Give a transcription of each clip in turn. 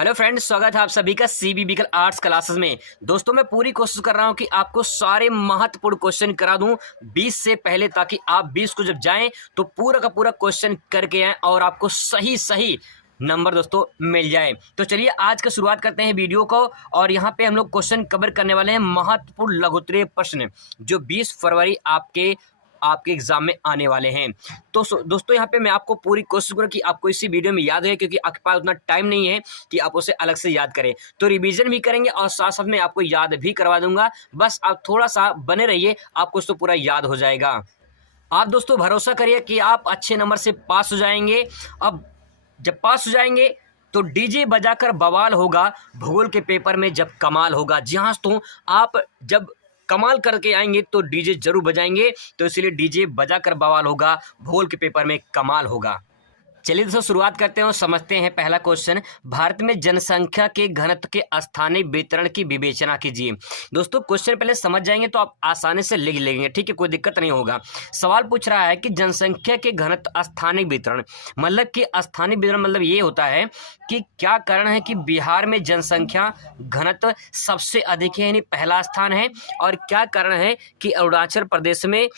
Hello friends, स्वागत है आप सभी का सीबीबीकल आर्ट्स क्लासेस में। दोस्तों मैं पूरी कोशिश कर रहा हूं कि आपको सारे महत्वपूर्ण क्वेश्चन करा दूं 20 से पहले, ताकि आप 20 को जब जाएं तो पूरा का पूरा क्वेश्चन करके आएं और आपको सही सही नंबर दोस्तों मिल जाए। तो चलिए आज का शुरुआत करते हैं वीडियो को। और यहाँ पे हम लोग क्वेश्चन कवर करने वाले हैं महत्वपूर्ण लघुत्तरीय प्रश्न जो 20 फरवरी आपके एग्जाम में आने वाले हैं। तो दोस्तों यहाँ पे मैं आपको पूरी कोशिश करूँ कि आपको इसी वीडियो में याद है, क्योंकि आपके पास उतना टाइम नहीं है कि आप उसे अलग से याद करें। तो रिवीजन भी करेंगे और साथ साथ में आपको याद भी करवा दूंगा। बस आप थोड़ा सा बने रहिए, आपको उसको पूरा याद हो जाएगा। आप दोस्तों भरोसा करिए कि आप अच्छे नंबर से पास हो जाएंगे। अब जब पास हो जाएंगे तो डीजे बजाकर बवाल होगा, भूगोल के पेपर में जब कमाल होगा। जी हाँ दोस्तों, आप जब कमाल करके आएंगे तो डीजे जरूर बजाएंगे, तो इसलिए डीजे बजाकर बवाल होगा, भूगोल के पेपर में कमाल होगा। चलिए दोस्तों शुरुआत करते हैं और समझते हैं पहला क्वेश्चन। भारत में जनसंख्या के घनत्व के स्थानीय वितरण की विवेचना कीजिए। दोस्तों क्वेश्चन पहले समझ जाएंगे तो आप आसानी से लिख लेंगे, ठीक है, कोई दिक्कत नहीं होगा। सवाल पूछ रहा है कि जनसंख्या के घनत्व स्थानिक वितरण, मतलब कि स्थानिक वितरण मतलब ये होता है कि क्या कारण है कि बिहार में जनसंख्या घनत्व सबसे अधिक है, यानी पहला स्थान है, और क्या कारण है कि अरुणाचल प्रदेश में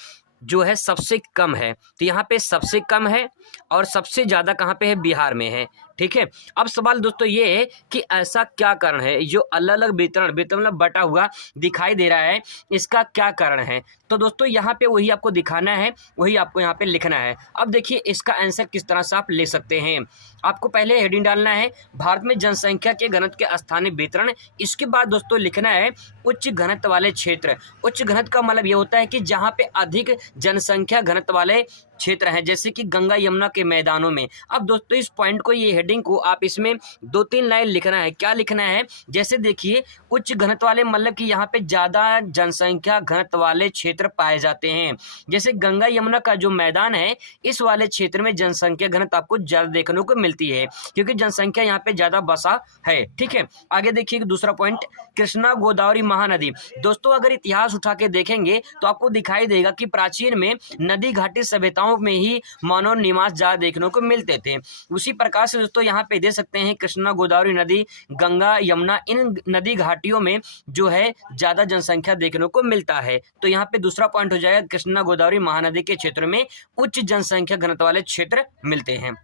जो है सबसे कम है। तो यहाँ पे सबसे कम है और सबसे ज़्यादा कहाँ पे है, बिहार में है। ठीक है, अब सवाल दोस्तों ये है कि ऐसा क्या कारण है जो अलग अलग वितरण मतलब बटा हुआ दिखाई दे रहा है, इसका क्या कारण है। तो दोस्तों यहाँ पे वही आपको दिखाना है, वही आपको यहाँ पे लिखना है। अब देखिए इसका आंसर किस तरह से आप ले सकते हैं। आपको पहले हेडिंग डालना है भारत में जनसंख्या के घनत्व के स्थानीय वितरण। इसके बाद दोस्तों लिखना है उच्च घनत्व वाले क्षेत्र। उच्च घनत्व का मतलब ये होता है कि जहाँ पे अधिक जनसंख्या घनत्व वाले क्षेत्र हैं, जैसे कि गंगा यमुना के मैदानों में। अब दोस्तों इस पॉइंट को, ये हेडिंग को आप इसमें 2-3 लाइन लिखना है। क्या लिखना है, जैसे देखिए उच्च घनत्व वाले मतलब कि यहाँ पे ज़्यादा जनसंख्या घनत्व वाले क्षेत्र पाए जाते हैं। जैसे गंगा यमुना का जो मैदान है, इस वाले क्षेत्र में जनसंख्या घनत्व आपको ज़्यादा देखने को मिलती है, क्योंकि जनसंख्या यहाँ पे ज़्यादा बसा है। ठीक है, आगे देखिए दूसरा पॉइंट, कृष्णा गोदावरी महानदी। दोस्तों अगर इतिहास उठा के देखेंगे तो आपको दिखाई देगा कि प्राचीन में नदी घाटी सभ्यताओं में ही मानव निवास ज्यादा देखने को मिलते थे। उसी प्रकार से दोस्तों यहाँ पे दे सकते हैं कृष्णा गोदावरी नदी, गंगा यमुना, इन नदी घाटियों में जो है ज्यादा जनसंख्या देखने को मिलता है। तो यहाँ पे दूसरा पॉइंट हो जाएगा, कृष्णा गोदावरी महानदी के क्षेत्र में उच्च जनसंख्या घनत्व वाले क्षेत्र मिलते हैं।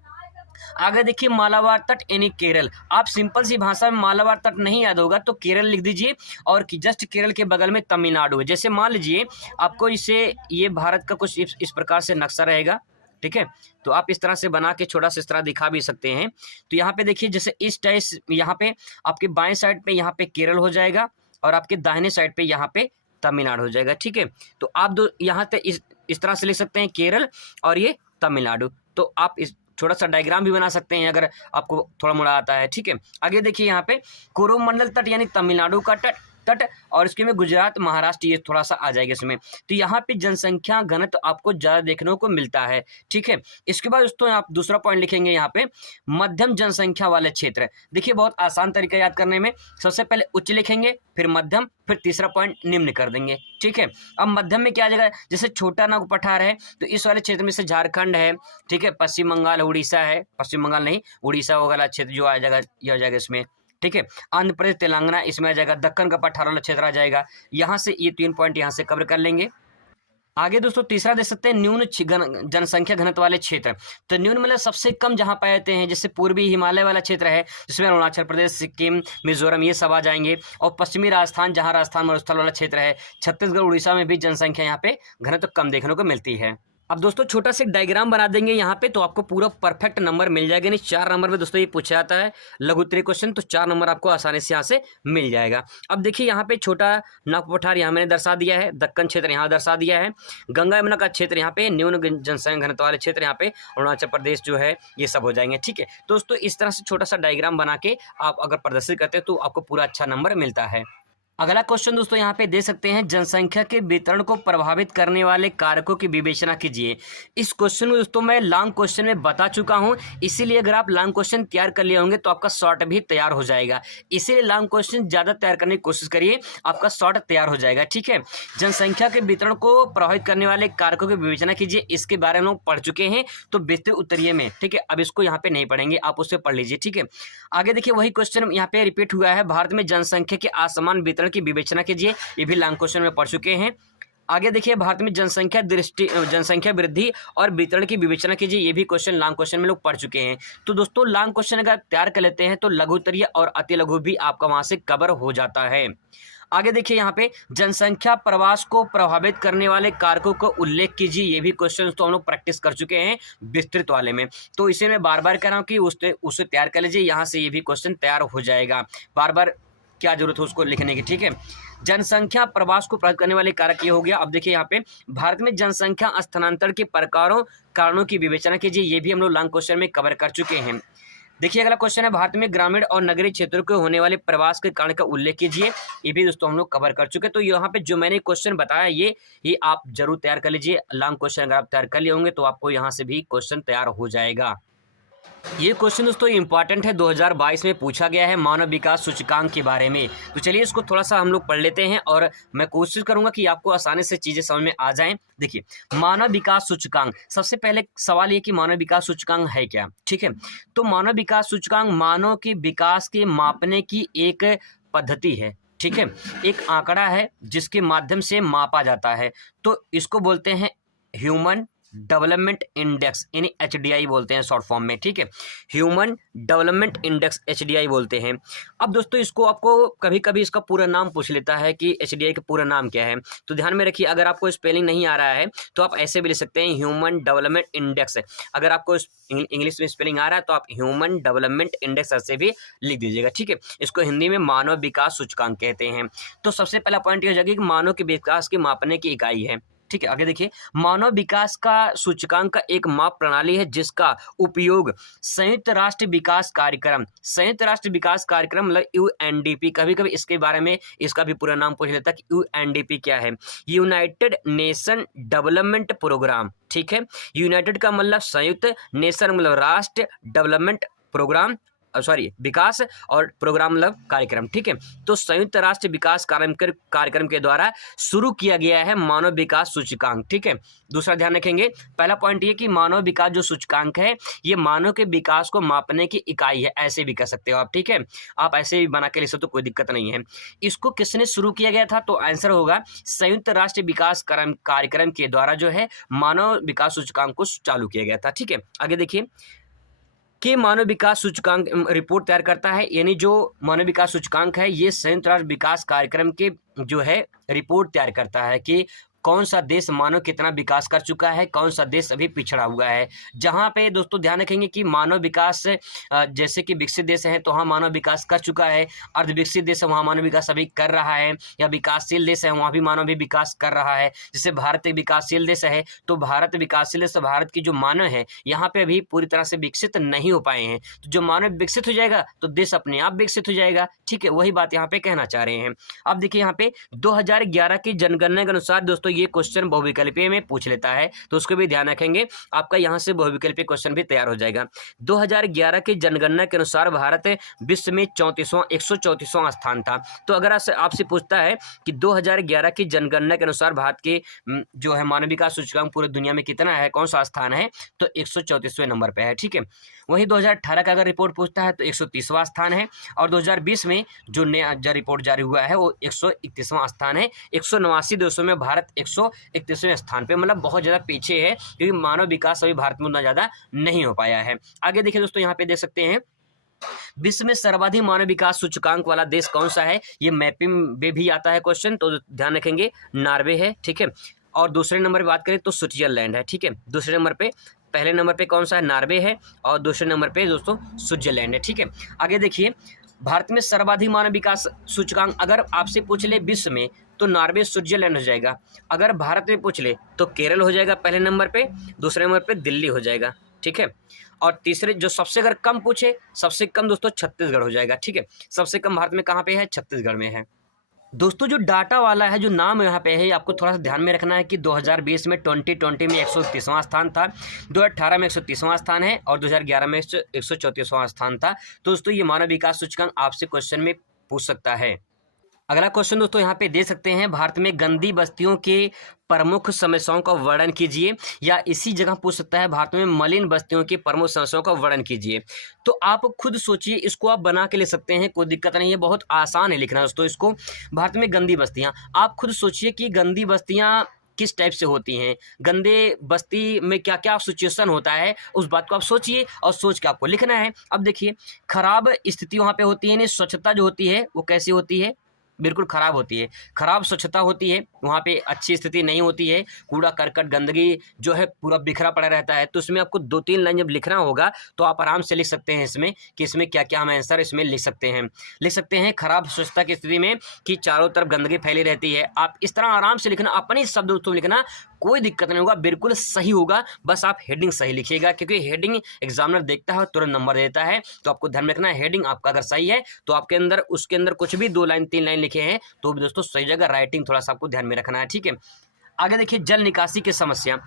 आगे देखिए मालाबार तट यानी केरल। आप सिंपल सी भाषा में मालाबार तट नहीं याद होगा तो केरल लिख दीजिए, और जस्ट केरल के बगल में तमिलनाडु है। जैसे मान लीजिए आपको इसे, ये भारत का कुछ इस प्रकार से नक्शा रहेगा, ठीक है, तो आप इस तरह से बना के छोटा सा इस तरह दिखा भी सकते हैं। तो यहाँ पे देखिए जैसे इस टाइप, यहाँ पे आपके बाएं साइड पे यहाँ पे केरल हो जाएगा और आपके दाहिने साइड पे यहाँ पे तमिलनाडु हो जाएगा। ठीक है, तो आप दो यहाँ पे इस तरह से लिख सकते हैं केरल और ये तमिलनाडु। तो आप इस छोटा सा डायग्राम भी बना सकते हैं अगर आपको थोड़ा मोड़ा आता है। ठीक है, आगे देखिए यहाँ पे कोरोमंडल तट यानी तमिलनाडु का तट, और इसके में गुजरात महाराष्ट्र ये थोड़ा सा आ जाएगा इसमें। तो यहाँ पे जनसंख्या घनत्व आपको ज़्यादा देखने को मिलता है। ठीक है, इसके बाद दोस्तों आप दूसरा पॉइंट लिखेंगे यहाँ पे मध्यम जनसंख्या वाले क्षेत्र। देखिए बहुत आसान तरीका याद करने में, सबसे पहले उच्च लिखेंगे, फिर मध्यम, फिर तीसरा पॉइंट निम्न कर देंगे। ठीक है, अब मध्यम में क्या आ जाएगा, जैसे छोटा नागपुर पठार है तो इस वाले क्षेत्र में से झारखंड है, ठीक है, पश्चिम बंगाल, उड़ीसा है, पश्चिम बंगाल नहीं उड़ीसा वाला क्षेत्र जो आ जाएगा, यह आ जाएगा इसमें। ठीक है, आंध्र प्रदेश तेलंगाना इसमें आ जाएगा, दक्कन का पठार वाला क्षेत्र आ जाएगा। यहाँ से ये 3 पॉइंट यहाँ से कवर कर लेंगे। आगे दोस्तों तीसरा दे सकते हैं न्यून जनसंख्या घनत्व वाले क्षेत्र। तो न्यून मतलब सबसे कम जहाँ पाए जाते हैं, जैसे पूर्वी हिमालय वाला क्षेत्र है जिसमें अरुणाचल प्रदेश, सिक्किम, मिजोरम ये सब आ जाएंगे, और पश्चिमी राजस्थान जहाँ राजस्थान मरुस्थल वाला क्षेत्र है, छत्तीसगढ़ उड़ीसा में भी जनसंख्या यहाँ पे घनत्व कम देखने को मिलती है। अब दोस्तों छोटा सा डायग्राम बना देंगे यहाँ पे, तो आपको पूरा परफेक्ट नंबर मिल जाएगा। नहीं 4 नंबर में दोस्तों ये पूछा जाता है लघुत्तरीय क्वेश्चन, तो 4 नंबर आपको आसानी से यहाँ से मिल जाएगा। अब देखिए यहाँ पे छोटा नागपुर पठार यहाँ मैंने दर्शा दिया है, दक्कन क्षेत्र यहाँ दर्शा दिया है, गंगा यमुना का क्षेत्र यहाँ पे, न्यून जनसंख्या घनत्व वाले क्षेत्र यहाँ पे अरुणाचल प्रदेश जो है, ये सब हो जाएंगे। ठीक है, तो दोस्तों इस तरह से छोटा सा डायग्राम बना के आप अगर प्रदर्शित करते हैं तो आपको पूरा अच्छा नंबर मिलता है। अगला क्वेश्चन दोस्तों यहाँ पे दे सकते हैं, जनसंख्या के वितरण को प्रभावित करने वाले कारकों की विवेचना कीजिए। इस क्वेश्चन को दोस्तों मैं लॉन्ग क्वेश्चन में बता चुका हूँ, इसीलिए अगर आप लॉन्ग क्वेश्चन तैयार कर लिए होंगे तो आपका शॉर्ट भी तैयार हो जाएगा। इसीलिए लॉन्ग क्वेश्चन ज़्यादा तैयार करने की कोशिश करिए, आपका शॉर्ट तैयार हो जाएगा। ठीक है, जनसंख्या के वितरण को प्रभावित करने वाले कारकों की विवेचना कीजिए, इसके बारे में लोग पढ़ चुके हैं तो विस्तृत उत्तरीय में। ठीक है, अब इसको यहाँ पे नहीं पढ़ेंगे, आप उससे पढ़ लीजिए। ठीक है, आगे देखिए वही क्वेश्चन यहाँ पे रिपीट हुआ है, भारत में जनसंख्या के असमान वितरण की विवेचना कीजिए। ये भी लॉन्ग क्वेश्चन में पढ़ चुके हैं। आगे देखिए, भारत में जनसंख्या वृद्धि और वितरण की विवेचना कीजिए। ये भी क्वेश्चन लॉन्ग क्वेश्चन में लोग पढ़ चुके हैं। तो दोस्तों लॉन्ग क्वेश्चन अगर तैयार कर लेते हैं तो लघु उत्तरीय और अति लघु भी आपका वहां से कवर हो जाता है। आगे देखिए यहाँ पे, जनसंख्या प्रवास को प्रभावित करने वाले कारकों का उल्लेख कीजिए। ये भी क्वेश्चन तो हम लोग प्रैक्टिस कर चुके हैं विस्तृत वाले में, तो इसे मैं बार बार कह रहा हूँ कि उसे तैयार कर लीजिए, यहाँ से ये भी क्वेश्चन तैयार हो जाएगा। बार बार क्या जरूरत है उसको लिखने की। ठीक है, जनसंख्या प्रवास को प्रभावित करने वाले कारक ये हो गया। अब देखिए यहाँ पे, भारत में जनसंख्या स्थानांतरण के प्रकारों कारणों की विवेचना कीजिए। ये भी हम लोग लॉन्ग क्वेश्चन में कवर कर चुके हैं। देखिए अगला क्वेश्चन है, भारत में ग्रामीण और नगरीय क्षेत्रों के होने वाले प्रवास के कारण का उल्लेख कीजिए। ये भी दोस्तों हम लोग कवर कर चुके। तो यहाँ पे जो मैंने क्वेश्चन बताया ये आप जरूर तैयार कर लीजिए। लॉन्ग क्वेश्चन अगर आप तैयार कर लिए होंगे तो आपको यहाँ से भी क्वेश्चन तैयार हो जाएगा। ये क्वेश्चन दोस्तों इंपॉर्टेंट है, 2022 में पूछा गया है मानव विकास सूचकांक के बारे में। तो चलिए इसको थोड़ा सा हम लोग पढ़ लेते हैं और मैं कोशिश करूंगा कि आपको आसानी से चीजें समझ में आ जाएं। देखिए, मानव विकास सूचकांक, सबसे पहले सवाल ये कि मानव विकास सूचकांक है क्या। ठीक है, तो मानव विकास सूचकांक मानव के विकास के मापने की एक पद्धति है। ठीक है, एक आंकड़ा है जिसके माध्यम से मापा जाता है। तो इसको बोलते हैं ह्यूमन डेवलपमेंट इंडेक्स, यानी HDI बोलते हैं शॉर्ट फॉर्म में। ठीक है, ह्यूमन डेवलपमेंट इंडेक्स HDI बोलते हैं। अब दोस्तों इसको आपको कभी कभी इसका पूरा नाम पूछ लेता है कि HDI का पूरा नाम क्या है, तो ध्यान में रखिए, अगर आपको स्पेलिंग नहीं आ रहा है तो आप ऐसे भी लिख सकते हैं ह्यूमन डेवलपमेंट इंडेक्स। अगर आपको इंग्लिश में स्पेलिंग आ रहा है तो आप ह्यूमन डेवलपमेंट इंडेक्स ऐसे भी लिख दीजिएगा। ठीक है, इसको हिंदी में मानव विकास सूचकांक कहते हैं। तो सबसे पहला पॉइंट ये हो जाएगा कि मानव के विकास के मापने की इकाई है। ठीक है, आगे देखिए, मानव विकास का सूचकांक का एक माप प्रणाली है जिसका उपयोग संयुक्त राष्ट्र विकास कार्यक्रम मतलब UNDP, कभी कभी इसके बारे में इसका भी पूरा नाम पूछ लेता है कि UNDP क्या है, यूनाइटेड नेशन डेवलपमेंट प्रोग्राम। ठीक है, यूनाइटेड का मतलब संयुक्त, नेशन मतलब राष्ट्र, डेवलपमेंट प्रोग्राम विकास, और प्रोग्राम मतलब कार्यक्रम। ठीक है, तो संयुक्त राष्ट्र विकास कार्यक्रम के द्वारा शुरू किया गया है मानव विकास सूचकांक। ठीक है, दूसरा ध्यान रखेंगे, पहला पॉइंट ये कि मानव विकास जो सूचकांक है ये मानव के विकास को मापने की इकाई है, ऐसे भी कह सकते हो आप। ठीक है, आप ऐसे भी बना के लिख सकते हो, कोई दिक्कत नहीं है। इसको किसने शुरू किया गया था, तो आंसर होगा संयुक्त राष्ट्र विकास कार्यक्रम के द्वारा जो है मानव विकास सूचकांक को चालू किया गया था। ठीक है, आगे देखिए कि मानव विकास सूचकांक रिपोर्ट तैयार करता है, यानी जो मानव विकास सूचकांक है ये संयुक्त राष्ट्र विकास कार्यक्रम के जो है रिपोर्ट तैयार करता है कि कौन सा देश मानव कितना विकास कर चुका है, कौन सा देश अभी पिछड़ा हुआ है। जहाँ पे दोस्तों ध्यान रखेंगे कि मानव विकास जैसे कि विकसित देश है तो वहाँ मानव विकास कर चुका है, अर्ध विकसित देश है वहाँ मानव विकास अभी कर रहा है, या विकासशील देश है वहाँ भी मानव भी विकास कर रहा है। जैसे भारत एक विकासशील देश है तो भारत विकासशील देश, भारत की जो मानव है यहाँ पे अभी पूरी तरह से विकसित नहीं हो पाए हैं। तो जो मानव विकसित हो जाएगा तो देश अपने आप विकसित हो जाएगा। ठीक है, वही बात यहाँ पे कहना चाह रहे हैं। अब देखिए यहाँ पे 2011 की जनगणना के अनुसार दोस्तों ये क्वेश्चन बहुविकल्पीय में पूछ लेता है, तो उसको भी ध्यान रखेंगे, आपका यहाँ से बहुविकल्पीय क्वेश्चन भी तैयार हो जाएगा। 2011 की जनगणना के अनुसार भारत विश्व में 134वां स्थान था। तो अगर आपसे पूछता है कि 2011 की जनगणना के अनुसार भारत के जो है मानव विकास सूचकांक पूरी दुनिया में कितना है, कौन सा स्थान है, तो 134वें नंबर पे है। ठीक है, वहीं 2018 का अगर रिपोर्ट पूछता है तो 130वां स्थान है, और 2020 में जो नया रिपोर्ट जारी हुआ है वो 131वां स्थान है। 189 देशों में भारत 131वें स्थान पे, मतलब बहुत ज़्यादा पीछे है, क्योंकि मानव विकास अभी भारत में उतना ज़्यादा नहीं हो पाया है। आगे देखिए दोस्तों, यहाँ पे देख सकते हैं विश्व में सर्वाधिक मानव विकास सूचकांक वाला देश कौन सा है, ये मैपिंग में भी आता है क्वेश्चन, तो ध्यान रखेंगे नॉर्वे है। ठीक है, और दूसरे नंबर पे बात करें तो स्विट्जरलैंड है। ठीक है, दूसरे नंबर पे, पहले नंबर पे कौन सा है, नॉर्वे है, और दूसरे नंबर पे दोस्तों स्विट्जरलैंड है। ठीक है, आगे देखिए भारत में सर्वाधिक मानव विकास सूचकांक अगर आपसे पूछ ले विश्व में तो नॉर्वे स्विट्जरलैंड हो जाएगा। अगर भारत में पूछ ले तो केरल हो जाएगा पहले नंबर पे, दूसरे नंबर पे दिल्ली हो जाएगा। ठीक है, और तीसरे जो सबसे अगर कम पूछे, सबसे कम दोस्तों छत्तीसगढ़ हो जाएगा। ठीक है, सबसे कम भारत में कहाँ पे है, छत्तीसगढ़ में है। दोस्तों जो डाटा वाला है, जो नाम यहाँ पे है, आपको थोड़ा सा ध्यान में रखना है कि 2020 में 2020 में 130वां स्थान था, 2018 में 130वां स्थान है और 2011 में 134वां स्थान था। तो दोस्तों ये मानव विकास सूचकांक आपसे क्वेश्चन में पूछ सकता है। अगला क्वेश्चन दोस्तों यहाँ पे दे सकते हैं, भारत में गंदी बस्तियों के प्रमुख समस्याओं का वर्णन कीजिए, या इसी जगह पूछ सकता है, भारत में मलिन बस्तियों की प्रमुख समस्याओं का वर्णन कीजिए। तो आप खुद सोचिए, इसको आप बना के ले सकते हैं, कोई दिक्कत नहीं है, बहुत आसान है लिखना दोस्तों इसको। भारत में गंदी बस्तियाँ, आप खुद सोचिए कि गंदी बस्तियाँ किस टाइप से होती हैं, गंदे बस्ती में क्या क्या सिचुएशन होता है, उस बात को आप सोचिए और सोच के आपको लिखना है। अब देखिए, खराब स्थिति वहाँ पे होती है, यानी स्वच्छता जो होती है वो कैसी होती है, बिल्कुल खराब होती है, खराब स्वच्छता होती है, वहाँ पे अच्छी स्थिति नहीं होती है, कूड़ा करकट गंदगी जो है पूरा बिखरा पड़ा रहता है। तो इसमें आपको 2-3 लाइन जब लिखना होगा तो आप आराम से लिख सकते हैं इसमें कि इसमें क्या क्या हम आंसर इसमें लिख सकते हैं खराब स्वच्छता की स्थिति में कि चारों तरफ गंदगी फैली रहती है। आप इस तरह आराम से लिखना, अपने शब्द दोस्तों लिखना, कोई दिक्कत नहीं होगा, बिल्कुल सही होगा, बस आप हेडिंग सही लिखिएगा, क्योंकि हेडिंग एग्जामिनर देखता है और तुरंत नंबर देता है। तो आपको ध्यान रखना है, हेडिंग आपका अगर सही है तो आपके अंदर उसके अंदर कुछ भी 2 लाइन 3 लाइन लिखे हैं तो भी दोस्तों सही जगह, राइटिंग थोड़ा सा आपको ध्यान में रखना है, ठीक है। आगे देखिए, जल निकासी की समस्या।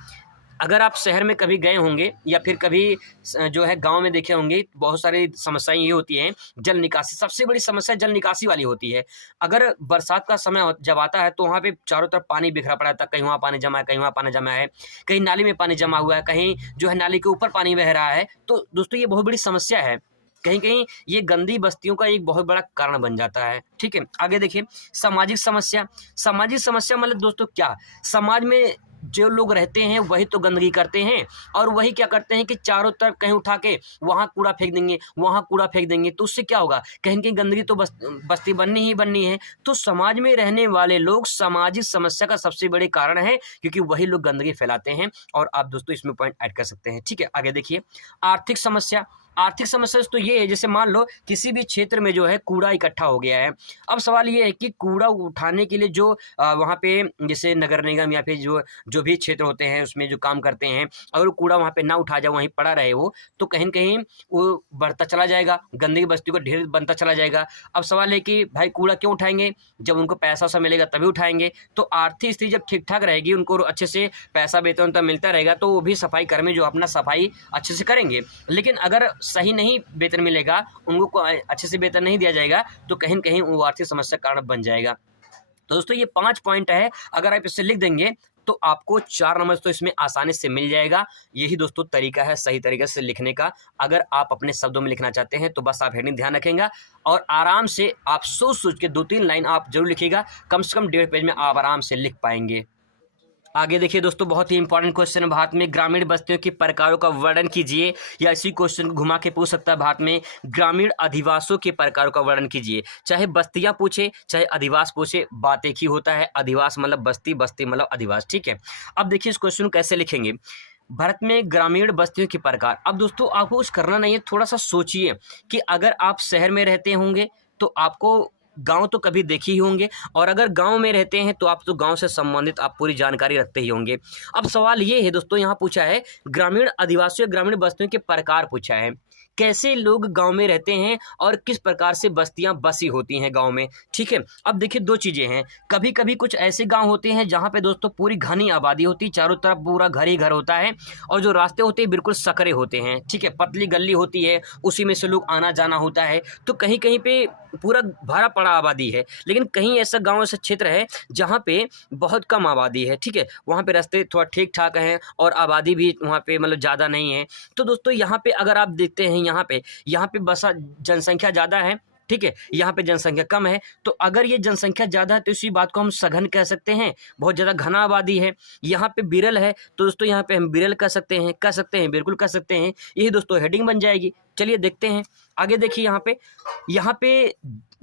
अगर आप शहर में कभी गए होंगे या फिर कभी जो है गांव में देखे होंगे, बहुत सारी समस्याएं ये होती हैं, जल निकासी सबसे बड़ी समस्या जल निकासी वाली होती है। अगर बरसात का समय जब आता है तो वहाँ पे चारों तरफ पानी बिखरा पड़ा रहता है, कहीं वहाँ पानी जमा है, कहीं वहाँ पानी जमा है, कहीं नाली में पानी जमा हुआ है, कहीं जो है नाली के ऊपर पानी बह रहा है। तो दोस्तों ये बहुत बड़ी समस्या है, कहीं कहीं ये गंदी बस्तियों का एक बहुत बड़ा कारण बन जाता है, ठीक है। आगे देखिए, सामाजिक समस्या। सामाजिक समस्या मतलब दोस्तों क्या, समाज में जो लोग रहते हैं वही तो गंदगी करते हैं, और वही क्या करते हैं कि चारों तरफ कहीं उठा के वहाँ कूड़ा फेंक देंगे, वहाँ कूड़ा फेंक देंगे, तो उससे क्या होगा, कहीं कहीं गंदगी तो बस्ती बननी ही बननी है। तो समाज में रहने वाले लोग सामाजिक समस्या का सबसे बड़े कारण है, क्योंकि वही लोग गंदगी फैलाते हैं। और आप दोस्तों इसमें पॉइंट ऐड कर सकते हैं, ठीक है। आगे देखिए, आर्थिक समस्या। आर्थिक समस्या तो ये है, जैसे मान लो किसी भी क्षेत्र में जो है कूड़ा इकट्ठा हो गया है। अब सवाल ये है कि कूड़ा उठाने के लिए जो वहाँ पे जैसे नगर निगम या फिर जो भी क्षेत्र होते हैं उसमें जो काम करते हैं, अगर वो कूड़ा वहाँ पे ना उठा जाए, वहीं पड़ा रहे वो, तो कहीं न कहीं वो बढ़ता चला जाएगा, गंदगी बस्ती को ढेर बनता चला जाएगा। अब सवाल है कि भाई कूड़ा क्यों उठाएंगे, जब उनको पैसा सा मिलेगा तभी उठाएंगे। तो आर्थिक स्थिति जब ठीक ठाक रहेगी, उनको अच्छे से पैसा वेतन तो मिलता रहेगा, तो वो भी सफाई कर्मी जो अपना सफाई अच्छे से करेंगे। लेकिन अगर सही नहीं वेतन मिलेगा, उनको अच्छे से वेतन नहीं दिया जाएगा, तो कहीं न कहीं वो आर्थिक समस्या का कारण बन जाएगा। तो दोस्तों ये 5 पॉइंट है, अगर आप इसे लिख देंगे तो आपको 4 नंबर तो इसमें आसानी से मिल जाएगा। यही दोस्तों तरीका है सही तरीके से लिखने का। अगर आप अपने शब्दों में लिखना चाहते हैं तो बस आप हेडिंग ध्यान रखेंगे और आराम से आप सोच के 2-3 लाइन आप जरूर लिखिएगा, कम से कम 1.5 पेज में आप आराम से लिख पाएंगे। आगे देखिए दोस्तों, बहुत ही इंपॉर्टेंट क्वेश्चन है, भारत में ग्रामीण बस्तियों के प्रकारों का वर्णन कीजिए, या इसी क्वेश्चन को घुमा के पूछ सकता है, भारत में ग्रामीण अधिवासों के प्रकारों का वर्णन कीजिए। चाहे बस्तियां पूछे चाहे अधिवास पूछे, बात एक ही होता है, अधिवास मतलब बस्ती, बस्ती मतलब अधिवास, ठीक है। अब देखिए इस क्वेश्चन को कैसे लिखेंगे, भारत में ग्रामीण बस्तियों के प्रकार। अब दोस्तों आपको कुछ करना नहीं है, थोड़ा सा सोचिए कि अगर आप शहर में रहते होंगे तो आपको गांव तो कभी देखे ही होंगे, और अगर गांव में रहते हैं तो आप तो गांव से संबंधित आप पूरी जानकारी रखते ही होंगे। अब सवाल ये है दोस्तों, यहाँ पूछा है ग्रामीण आदिवासियों ग्रामीण बस्तियों के प्रकार पूछा है, कैसे लोग गांव में रहते हैं और किस प्रकार से बस्तियां बसी होती हैं गांव में, ठीक है। अब देखिए 2 चीज़ें हैं, कभी कभी कुछ ऐसे गांव होते हैं जहां पे दोस्तों पूरी घनी आबादी होती है, चारों तरफ पूरा घर ही घर होता है, और जो रास्ते होते हैं बिल्कुल सकरे होते हैं, ठीक है, पतली गली होती है, उसी में से लोग आना जाना होता है। तो कहीं कहीं पे पूरा भरा पड़ा आबादी है, लेकिन कहीं ऐसा गाँव ऐसा क्षेत्र है जहाँ पे बहुत कम आबादी है, ठीक है, वहाँ पे रास्ते थोड़ा ठीक ठाक हैं और आबादी भी वहाँ पे मतलब ज़्यादा नहीं है। तो दोस्तों यहाँ पे अगर आप देखते हैं, यहाँ पे बसा जनसंख्या ज़्यादा है, ठीक है, यहाँ पे जनसंख्या कम है। तो अगर ये जनसंख्या ज़्यादा है तो इसी बात को हम सघन कह सकते हैं, बहुत ज़्यादा घना आबादी है। यहाँ पे बिरल है तो दोस्तों यहाँ पे हम बिरल कह सकते हैं, बिल्कुल कह सकते हैं। यही दोस्तों हेडिंग बन जाएगी। चलिए देखते हैं आगे। देखिए यहाँ पे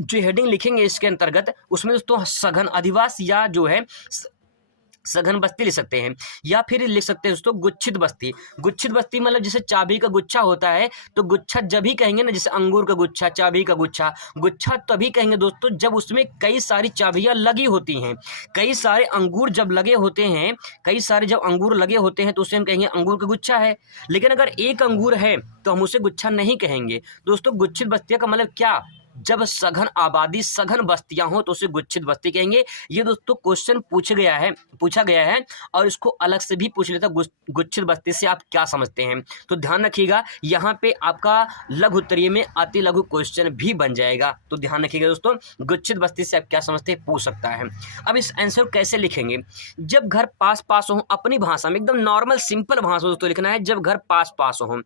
जो हेडिंग लिखेंगे इसके अंतर्गत, उसमें दोस्तों सघन अधिवास या जो है सघन बस्ती लिख सकते हैं, या फिर लिख सकते हैं दोस्तों गुच्छित बस्ती। गुच्छित बस्ती मतलब जैसे चाबी का गुच्छा होता है, तो गुच्छा जब भी कहेंगे ना, जैसे अंगूर का गुच्छा, चाबी का गुच्छा, गुच्छा तभी कहेंगे दोस्तों जब उसमें कई सारी चाबियां लगी होती हैं, कई सारे अंगूर जब लगे होते हैं, कई सारे जब अंगूर लगे होते हैं तो उसे हम कहेंगे अंगूर का गुच्छा है। लेकिन अगर एक अंगूर है तो हम उसे गुच्छा नहीं कहेंगे। दोस्तों गुच्छित बस्तियों का मतलब क्या, जब सघन आबादी सघन बस्तियां हो तो उसे गुच्छित बस्ती कहेंगे। ये दोस्तों क्वेश्चन पूछा गया है और इसको अलग से भी पूछ लेता, गुच्छित बस्ती से आप क्या समझते हैं। तो ध्यान रखिएगा, यहाँ पे आपका लघु उत्तरीय में अति लघु क्वेश्चन भी बन जाएगा। तो ध्यान रखिएगा दोस्तों, गुच्छित बस्ती से आप क्या समझते हैं पूछ सकता है। अब इस आंसर को कैसे लिखेंगे, जब घर पास पास हो, अपनी भाषा में एकदम नॉर्मल सिंपल भाषा दोस्तों लिखना है। जब घर पास पास हो,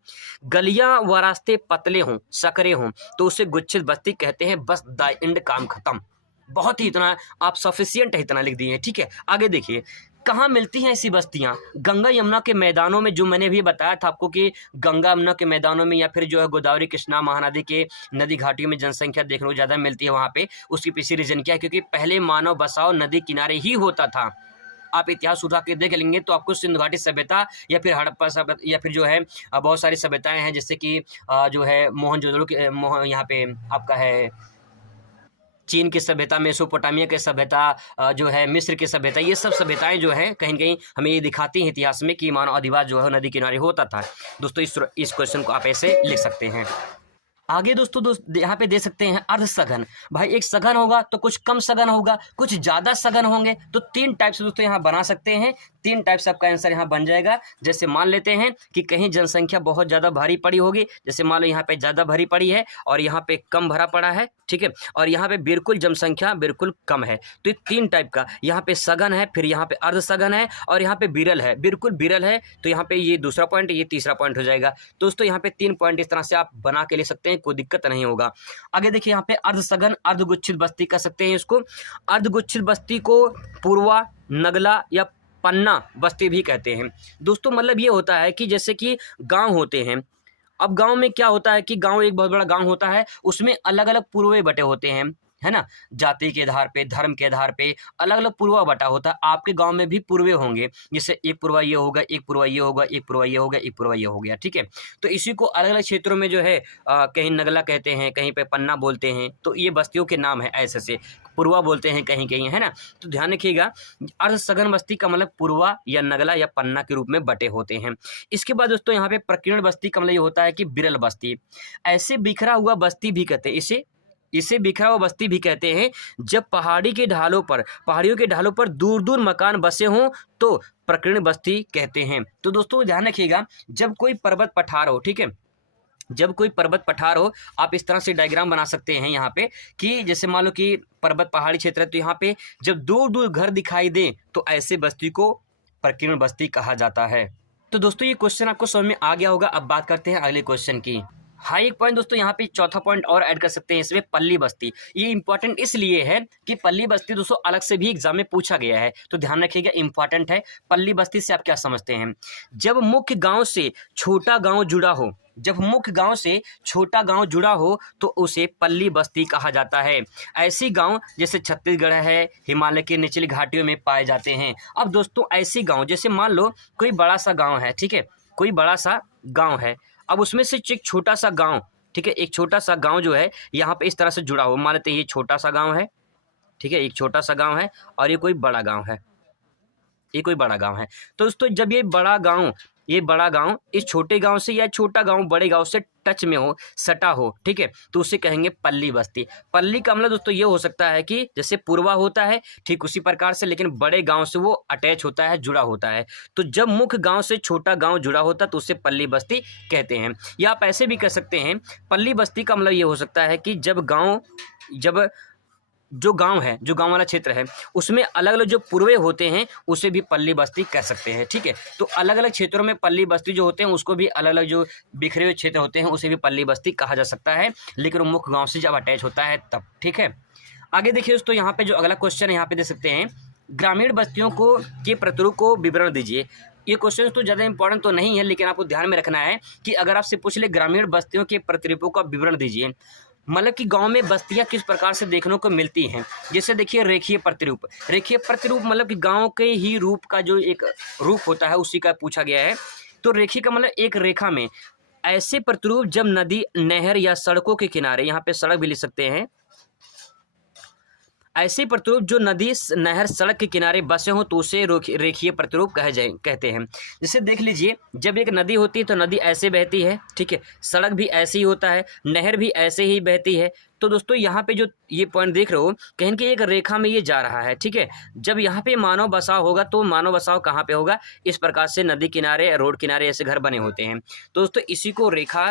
गलियां व रास्ते पतले हों, सकरे हों, तो उसे गुच्छित बस्ती कहते हैं। बस द एंड, काम खत्म। बहुत ही इतना आप सफिशियंट है, इतना लिख दिए हैं, ठीक है। आगे देखिए, कहाँ मिलती हैं ऐसी बस्तियाँ? गंगा यमुना के मैदानों में, जो मैंने भी बताया था आपको कि गंगा यमुना के मैदानों में या फिर जो है गोदावरी कृष्णा महानदी के नदी घाटियों में जनसंख्या देखने को ज़्यादा मिलती है वहाँ पे। उसके पीछे रीजन क्या है? क्योंकि पहले मानव बसाव नदी किनारे ही होता था। आप इतिहास उठा के देख लेंगे तो आपको सिंधु घाटी सभ्यता या फिर हड़प्पा सभ्यता या फिर जो है बहुत सारी सभ्यताएं हैं, जैसे कि जो है मोहनजोदड़ो के यहाँ पे आपका है चीन की सभ्यता, मेसोपोटामिया की सभ्यता, जो है मिस्र की सभ्यता, ये सब सभ्यताएं जो है कहीं कहीं हमें ये दिखाती हैं इतिहास में कि मानव अधिवास जो है नदी किनारे होता था। दोस्तों इस क्वेश्चन को आप ऐसे लिख सकते हैं। आगे दोस्तों यहाँ पे दे सकते हैं अर्ध सघन। भाई एक सघन होगा तो कुछ कम सघन होगा, कुछ ज़्यादा सघन होंगे। तो 3 टाइप से दोस्तों यहाँ बना सकते हैं। 3 टाइप से आपका आंसर यहाँ बन जाएगा। जैसे मान लेते हैं कि कहीं जनसंख्या बहुत ज़्यादा भारी पड़ी होगी, जैसे मान लो यहाँ पे ज़्यादा भरी पड़ी है और यहाँ पे कम भरा पड़ा है, ठीक है, और यहाँ पे बिल्कुल जनसंख्या बिल्कुल कम है। तो ये 3 टाइप का, यहाँ पे सघन है, फिर यहाँ पे अर्ध सघन है और यहाँ पे विरल है, बिल्कुल विरल है। तो यहाँ पे ये दूसरा पॉइंट, ये तीसरा पॉइंट हो जाएगा। दोस्तों यहाँ पे 3 पॉइंट इस तरह से आप बना के ले सकते हैं, कोई दिक्कत नहीं होगा। आगे देखिए, यहाँ पे अर्ध सघन अर्धगुच्छित बस्ती कर सकते हैं इसको। अर्धगुच्छित बस्ती को पूर्वा, नगला या पन्ना बस्ती भी कहते हैं। दोस्तों मतलब ये होता है कि जैसे कि गांव होते हैं। अब गांव में क्या होता है कि गांव एक बहुत बड़ा गांव होता है, उसमें अलग अलग पूर्वे बटे होते हैं, है ना। जाति के आधार पे, धर्म के आधार पे अलग अलग पूर्वा बटा होता है। आपके गांव में भी पूर्वे होंगे, जैसे एक पूर्वा ये होगा, एक पूर्वा ये होगा, एक पूर्वा ये होगा, एक पूर्वा ये हो गया, ठीक है। तो इसी को अलग अलग क्षेत्रों में जो है कहीं नगला कहते हैं, कहीं पे पन्ना बोलते हैं। तो ये बस्तियों के नाम है, ऐसे से पूर्वा बोलते हैं कहीं कहीं, है ना। तो ध्यान रखिएगा, अर्ध सघन बस्ती का मतलब पूर्वा या नगला या पन्ना के रूप में बटे होते हैं। इसके बाद दोस्तों यहाँ पे प्रकीर्ण बस्ती का मतलब ये होता है कि विरल बस्ती। ऐसे बिखरा हुआ बस्ती भी कहते हैं, इसे बिखरा हुआ बस्ती भी कहते हैं। जब पहाड़ियों के ढालों पर दूर दूर मकान बसे हों तो प्रकीर्ण बस्ती कहते हैं। तो दोस्तों ध्यान रखिएगा, जब कोई पर्वत पठार हो, ठीक है, जब कोई पर्वत पठार हो, आप इस तरह से डायग्राम बना सकते हैं यहाँ पे कि जैसे मान लो कि पर्वत पहाड़ी क्षेत्र है, तो यहाँ पे जब दूर दूर घर दिखाई दें तो ऐसे बस्ती को प्रकीर्ण बस्ती कहा जाता है। तो दोस्तों ये क्वेश्चन आपको समझ में आ गया होगा। अब बात करते हैं अगले क्वेश्चन की। हाँ, एक पॉइंट दोस्तों यहाँ पे चौथा पॉइंट और ऐड कर सकते हैं इसमें, पल्ली बस्ती। ये इंपॉर्टेंट इसलिए है कि पल्ली बस्ती दोस्तों अलग से भी एग्जाम में पूछा गया है, तो ध्यान रखिएगा, इंपॉर्टेंट है। पल्ली बस्ती से आप क्या समझते हैं? जब मुख्य गांव से छोटा गांव जुड़ा हो तो उसे पल्ली बस्ती कहा जाता है। ऐसी गांव जैसे छत्तीसगढ़ है, हिमालय की निचली घाटियों में पाए जाते हैं। अब दोस्तों ऐसी गांव, जैसे मान लो कोई बड़ा सा गाँव है, ठीक है, कोई बड़ा सा गाँव है, अब उसमें से एक छोटा सा गांव, ठीक है, एक छोटा सा गांव जो है यहाँ पे इस तरह से जुड़ा हुआ, मान लेते हैं ये छोटा सा गांव है, ठीक है, एक छोटा सा गांव है और ये कोई बड़ा गांव है, तो दोस्तों जब ये बड़ा गांव इस छोटे गांव से या छोटा गांव बड़े गांव से टच में हो, सटा हो, ठीक है, तो उसे कहेंगे पल्ली बस्ती। पल्ली का मतलब दोस्तों ये हो सकता है कि जैसे पूर्वा होता है ठीक उसी प्रकार से, लेकिन बड़े गांव से वो अटैच होता है, जुड़ा होता है। तो जब मुख्य गांव से छोटा गांव जुड़ा होता है तो उसे पल्ली बस्ती कहते हैं। या आप ऐसे भी कह सकते हैं, पल्ली बस्ती का मतलब ये हो सकता है कि जब जो गांव वाला क्षेत्र है उसमें अलग अलग जो पूर्वे होते हैं उसे भी पल्ली बस्ती कह सकते हैं, ठीक है। तो अलग अलग क्षेत्रों में पल्ली बस्ती जो होते हैं उसको भी अलग अलग जो बिखरे हुए क्षेत्र होते हैं उसे भी पल्ली बस्ती कहा जा सकता है, लेकिन वो मुख्य गांव से जब अटैच होता है तब, ठीक है। आगे देखिए दोस्तों, यहाँ पे जो अगला क्वेश्चन है यहाँ पे दे सकते हैं, ग्रामीण बस्तियों के प्रतिरूप को विवरण दीजिए। ये क्वेश्चन तो ज़्यादा इंपॉर्टेंट तो नहीं है, लेकिन आपको ध्यान में रखना है कि अगर आपसे पूछ ले ग्रामीण बस्तियों के प्रतिरूपों का विवरण दीजिए, मतलब कि गांव में बस्तियां किस प्रकार से देखने को मिलती हैं। जैसे देखिए रेखीय प्रतिरूप मतलब कि गांव के ही रूप का जो एक रूप होता है उसी का पूछा गया है। तो रेखीय का मतलब एक रेखा में ऐसे प्रतिरूप जब नदी, नहर या सड़कों के किनारे, यहाँ पे सड़क भी लिख सकते हैं, ऐसे प्रतिरूप जो नदी, नहर, सड़क के किनारे बसे हों तो उसे रेखीय प्रतिरूप कहते हैं। जैसे देख लीजिए, जब एक नदी होती है तो नदी ऐसे बहती है, ठीक है, सड़क भी ऐसे ही होता है, नहर भी ऐसे ही बहती है, तो दोस्तों यहाँ पे जो ये पॉइंट देख रहे हो कहीं कि एक रेखा में ये जा रहा है, ठीक है। जब यहाँ पे मानव बसाव होगा तो मानव बसाव कहाँ पे होगा, इस प्रकार से नदी किनारे, रोड किनारे ऐसे घर बने होते हैं। तो दोस्तों इसी को रेखा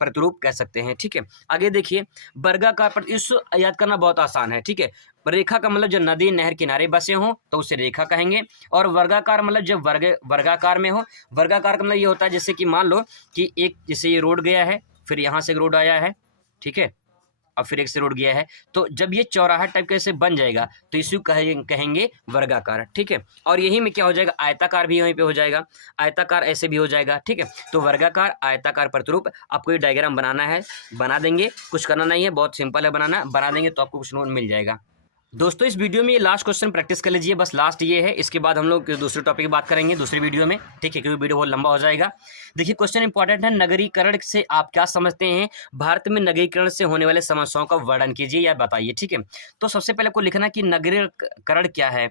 प्रतिरूप कह सकते हैं, ठीक है। आगे देखिए, वर्गाकार इसको याद करना बहुत आसान है, ठीक है। रेखा का मतलब जब नदी नहर किनारे बसे हों तो उसे रेखा कहेंगे, और वर्गाकार मतलब जब वर्गाकार में हो। वर्गाकार का मतलब ये होता है जैसे कि मान लो कि एक जैसे ये रोड गया है, फिर यहाँ से एक रोड आया है, ठीक है, अब फिर एक से रोड गया है, तो जब ये चौराहा टाइप का ऐसे बन जाएगा तो इसी को कहेंगे वर्गाकार, ठीक है। और यही में क्या हो जाएगा, आयताकार भी वहीं पे हो जाएगा, आयताकार ऐसे भी हो जाएगा, ठीक है। तो वर्गाकार, आयताकार प्रतिरूप, आपको ये डायग्राम बनाना है, बना देंगे, कुछ करना नहीं है, बहुत सिंपल है बनाना, बना देंगे तो आपको कुछ नोट मिल जाएगा। दोस्तों इस वीडियो में ये लास्ट क्वेश्चन प्रैक्टिस कर लीजिए, बस लास्ट ये है, इसके बाद हम लोग दूसरे टॉपिक की बात करेंगे दूसरी वीडियो में, ठीक है, क्योंकि वीडियो बहुत लंबा हो जाएगा। देखिए क्वेश्चन इंपॉर्टेंट है, नगरीकरण से आप क्या समझते हैं, भारत में नगरीकरण से होने वाले समस्याओं का वर्णन कीजिए या बताइए, ठीक है। तो सबसे पहले आपको लिखना कि नगरीकरण क्या है।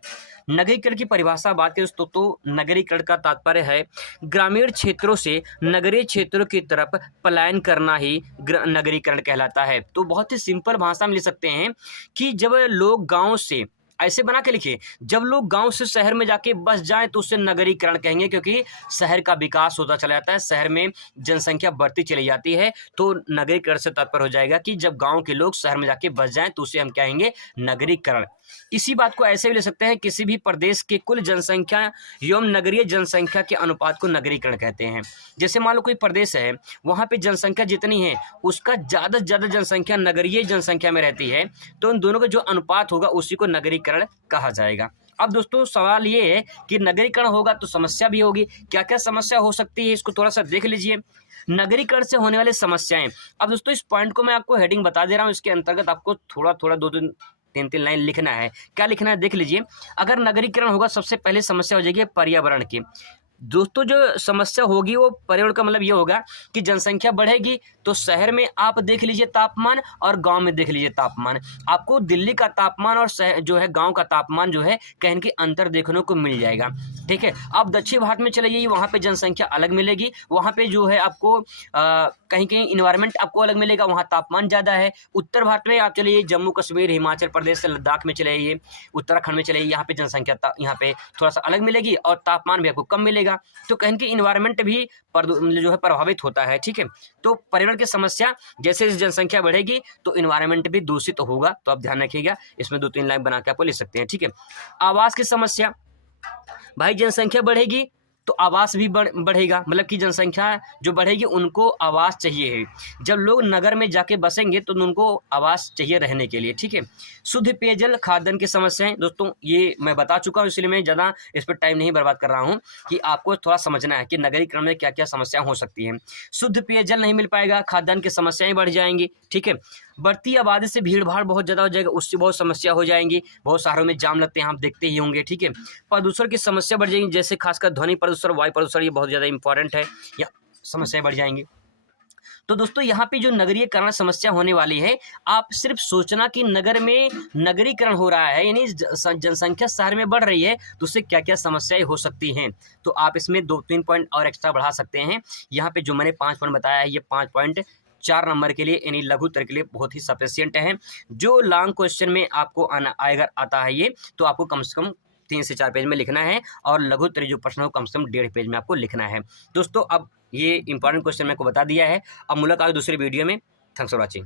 नगरीकरण की परिभाषा बात करें दोस्तों तो नगरीकरण का तात्पर्य है ग्रामीण क्षेत्रों से नगरीय क्षेत्रों की तरफ पलायन करना ही नगरीकरण कहलाता है। तो बहुत ही सिंपल भाषा में लिख सकते हैं कि जब लोग गांव से, ऐसे बना के लिखिए, जब लोग गांव से शहर में जाके बस जाएं तो उसे नगरीकरण कहेंगे, क्योंकि शहर का विकास होता चला जाता है, शहर में जनसंख्या बढ़ती चली जाती है, तो नगरीकरण से तात्पर्य हो जाएगा कि जब गांव के लोग शहर में जाके बस जाएं तो उसे हम कहेंगे नगरीकरण। इसी बात को ऐसे भी ले सकते हैं, किसी भी प्रदेश के कुल जनसंख्या एवं नगरीय जनसंख्या के अनुपात को नगरीकरण कहते हैं। जैसे मान लो कोई प्रदेश है, वहाँ पे जनसंख्या जितनी है उसका ज़्यादा से ज़्यादा जनसंख्या नगरीय जनसंख्या में रहती है, तो उन दोनों का जो अनुपात होगा उसी को नगरीकरण कहा जाएगा। अब दोस्तों सवाल ये है कि नगरीकरण होगा तो समस्या भी होगी, क्या क्या समस्या हो सकती है इसको थोड़ा सा देख लीजिए। नगरीकरण से होने वाली समस्याएं, अब दोस्तों इस पॉइंट को मैं आपको हेडिंग बता दे रहा हूँ, इसके अंतर्गत आपको थोड़ा थोड़ा दो तीन लाइन लिखना है। क्या लिखना है देख लीजिए। अगर नगरीकरण होगा सबसे पहले समस्या हो जाएगी पर्यावरण की। दोस्तों जो समस्या होगी वो पर्यावरण का मतलब ये होगा कि जनसंख्या बढ़ेगी तो शहर में आप देख लीजिए तापमान और गांव में देख लीजिए तापमान, आपको दिल्ली का तापमान और जो है गांव का तापमान जो है कहीं के अंतर देखने को मिल जाएगा, ठीक है। आप दक्षिण भारत में चले जाइए, वहाँ पे जनसंख्या अलग मिलेगी, वहाँ पे जो है आपको कहीं कहीं इन्वायरमेंट आपको अलग मिलेगा, वहाँ तापमान ज़्यादा है। उत्तर भारत में आप चलिए जम्मू कश्मीर, हिमाचल प्रदेश से लद्दाख में चले जाइए, उत्तराखंड में चले जाइए, यहाँ पे जनसंख्या यहाँ पे थोड़ा सा अलग मिलेगी और तापमान भी आपको कम मिलेगा, तो कहीं की इन्वायरमेंट भी जो है प्रभावित होता है, ठीक है। तो पर्यावरण की समस्या, जैसे जनसंख्या बढ़ेगी तो इन्वायरमेंट भी दूषित होगा, तो आप ध्यान रखिएगा, इसमें 2-3 लाइन बना के आप लिख सकते हैं, ठीक है। आवास की समस्या, भाई जनसंख्या बढ़ेगी तो आवास भी बढ़ेगा, मतलब कि जनसंख्या जो बढ़ेगी उनको आवास चाहिए है, जब लोग नगर में जाके बसेंगे तो उनको आवास चाहिए रहने के लिए, ठीक है। शुद्ध पेयजल, खाद्यान्न की समस्याएं, दोस्तों ये मैं बता चुका हूँ, इसलिए मैं ज़्यादा इस पर टाइम नहीं बर्बाद कर रहा हूँ, कि आपको थोड़ा समझना है कि नगरीकरण में क्या क्या समस्या हो सकती हैं। शुद्ध पेयजल नहीं मिल पाएगा, खाद्यान्न की समस्याएं बढ़ जाएंगी, ठीक है। बढ़ती आबादी से भीड़ भाड़ बहुत ज़्यादा हो जाएगा, उससे बहुत समस्या हो जाएंगी, बहुत शहरों में जाम लगते हैं, आप देखते ही होंगे, ठीक है। प्रदूषण की समस्या बढ़ जाएगी, जैसे खासकर ध्वनि प्रदूषण, वायु प्रदूषण, ये बहुत ज़्यादा इंपॉर्टेंट है, या समस्याएं बढ़ जाएंगी। तो दोस्तों यहाँ पे जो नगरीकरण समस्या होने वाली है, आप सिर्फ सोचना कि नगर में नगरीकरण हो रहा है, यानी जनसंख्या शहर में बढ़ रही है, तो उससे क्या क्या समस्याएं हो सकती हैं, तो आप इसमें 2-3 पॉइंट और एक्स्ट्रा बढ़ा सकते हैं। यहाँ पे जो मैंने 5 पॉइंट बताया है, ये 5 पॉइंट 4 नंबर के लिए यानी लघु उत्तर के लिए बहुत ही सफिशिएंट है। जो लॉन्ग क्वेश्चन में आपको अगर आता है ये, तो आपको कम से कम 3 से 4 पेज में लिखना है, और लघु उत्तरीय जो प्रश्न हो कम से कम 1.5 पेज में आपको लिखना है। दोस्तों अब ये इंपॉर्टेंट क्वेश्चन मैं को बता दिया है, अब मुलाकात दूसरे वीडियो में। Thanks for watching.